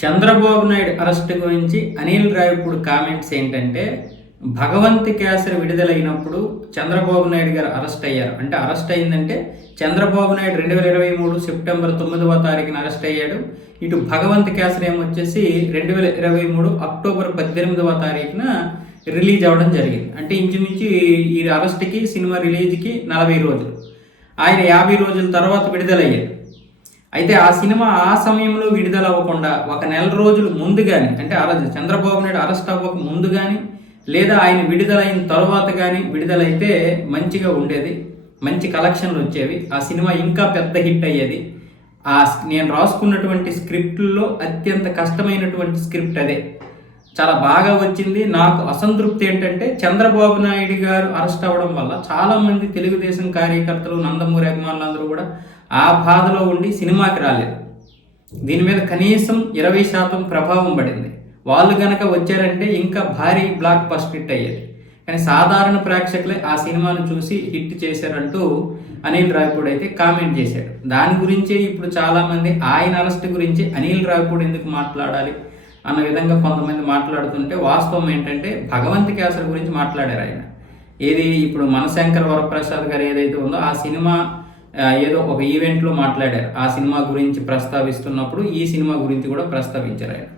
Chandrababu Naidu arrest గురించి Anil Ravipudi comments ఏంటంటే భగవంత్ కేసరి విడుదలైనప్పుడు చంద్రబాబు నాయుడు గారు అరెస్ట్ అయ్యారు. అంటే అరెస్ట్ అయిందంటే చంద్రబాబు నాయుడు రెండు వేల ఇరవై మూడు సెప్టెంబర్ తొమ్మిదవ తారీఖున అరెస్ట్ అయ్యాడు. ఇటు భగవంత్ కేసరి ఏమొచ్చేసి రెండు వేల ఇరవై మూడు అక్టోబర్ పద్దెనిమిదవ తారీఖున రిలీజ్ అవ్వడం జరిగింది. అంటే ఇంచుమించు ఈ అరెస్ట్కి సినిమా రిలీజ్కి నలభై రోజులు. ఆయన యాభై రోజుల తర్వాత విడుదలయ్యాడు. అయితే ఆ సినిమా ఆ సమయంలో విడుదల అవ్వకుండా ఒక నెల రోజులు ముందుగానే అంటే అరెస్ట్ చంద్రబాబు నాయుడు అరెస్ట్ అవ్వక ముందు కానీ లేదా ఆయన విడుదలైన తర్వాత కానీ విడుదలైతే మంచిగా ఉండేది మంచి కలెక్షన్లు వచ్చేవి. ఆ సినిమా ఇంకా పెద్ద హిట్ అయ్యేది. ఆ నేను రాసుకున్నటువంటి స్క్రిప్ట్లో అత్యంత కష్టమైనటువంటి స్క్రిప్ట్ అదే. చాలా బాగా వచ్చింది. నాకు అసంతృప్తి ఏంటంటే చంద్రబాబు నాయుడు గారు అరెస్ట్ అవ్వడం వల్ల చాలామంది తెలుగుదేశం కార్యకర్తలు నందమూరి అభిమానులందరూ కూడా ఆ బాధలో ఉండి సినిమాకి రాలేదు. దీని మీద కనీసం ఇరవై శాతం ప్రభావం పడింది. వాళ్ళు గనక వచ్చారంటే ఇంకా భారీ బ్లాక్ ఫస్ట్ హిట్ అయ్యేది. కానీ సాధారణ ప్రేక్షకులే ఆ సినిమాను చూసి హిట్ చేశారంటూ అనిల్ రావిపూడి అయితే కామెంట్ చేశాడు. దాని గురించే ఇప్పుడు చాలామంది ఆయన అరెస్ట్ గురించి అనిల్ రావిపూడి ఎందుకు మాట్లాడాలి? అన్న విధంగా కొంతమంది మాట్లాడుతుంటే వాస్తవం ఏంటంటే భగవంత్ కేసరి గురించి మాట్లాడారు ఆయన. ఏది ఇప్పుడు మనశంకర్ వరప్రసాద్ గారు ఏదైతే ఉందో ఆ సినిమా ఏదో ఒక ఈవెంట్లో మాట్లాడారు. ఆ సినిమా గురించి ప్రస్తావిస్తున్నప్పుడు ఈ సినిమా గురించి కూడా ప్రస్తావించారు ఆయన.